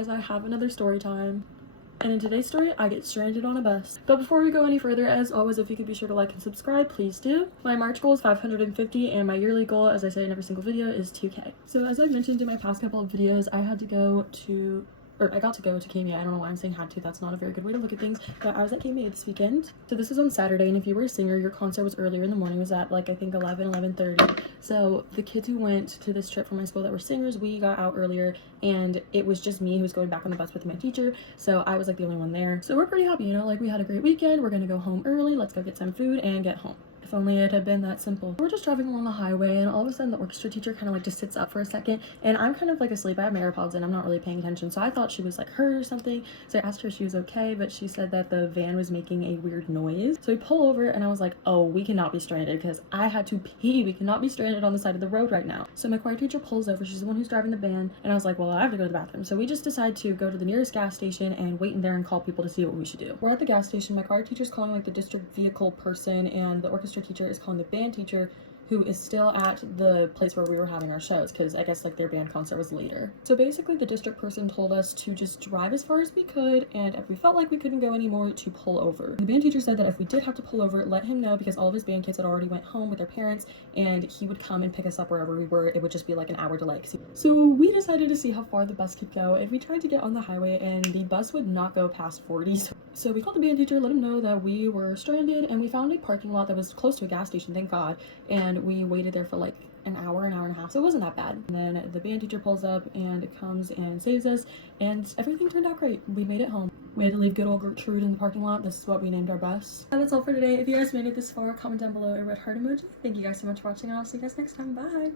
Guys, I have another story time. And in today's story, I get stranded on a bus. But before we go any further, as always, if you could be sure to like and subscribe, please do. My March goal is 550, and my yearly goal, as I say in every single video, is 2K. So as I've mentioned in my past couple of videos, I got to go to KMA. I don't know why I'm saying had to. That's not a very good way to look at things. But I was at KMA this weekend. So this was on Saturday, and if you were a singer, your concert was earlier in the morning. It was at like, I think 11:30. So the kids who went to this trip from my school that were singers, we got out earlier, and it was just me who was going back on the bus with my teacher. So I was like the only one there. So we're pretty happy, you know, like we had a great weekend. We're gonna go home early. Let's go get some food and get home. If only it had been that simple. We're just driving along the highway, and all of a sudden the orchestra teacher kind of like just sits up for a second, and I'm kind of like asleep. I have AirPods in, I'm not really paying attention, so I thought she was like hurt or something. So I asked her if she was okay, but she said that the van was making a weird noise. So we pull over, and I was like, oh, we cannot be stranded because I had to pee. We cannot be stranded on the side of the road right now. So my choir teacher pulls over. She's the one who's driving the van, and I was like, well, I have to go to the bathroom. So we just decide to go to the nearest gas station and wait in there and call people to see what we should do. We're at the gas station. My choir teacher's calling like the district vehicle person, and the orchestra teacher is calling the band teacher, who is still at the place where we were having our shows, because I guess like their band concert was later. So basically the district person told us to just drive as far as we could, and if we felt like we couldn't go anymore, to pull over. The band teacher said that if we did have to pull over, let him know, because all of his band kids had already went home with their parents, and he would come and pick us up wherever we were. It would just be like an hour delay. So we decided to see how far the bus could go, and we tried to get on the highway, and the bus would not go past 40. So we called the band teacher, let him know that we were stranded, and we found a parking lot that was close to a gas station, thank God, and we waited there for like an hour and a half, so it wasn't that bad. And then the band teacher pulls up and comes and saves us, and everything turned out great. We made it home. We had to leave good old Gertrude in the parking lot. This is what we named our bus. And that's all for today. If you guys made it this far, comment down below a red heart emoji. Thank you guys so much for watching, and I'll see you guys next time. Bye!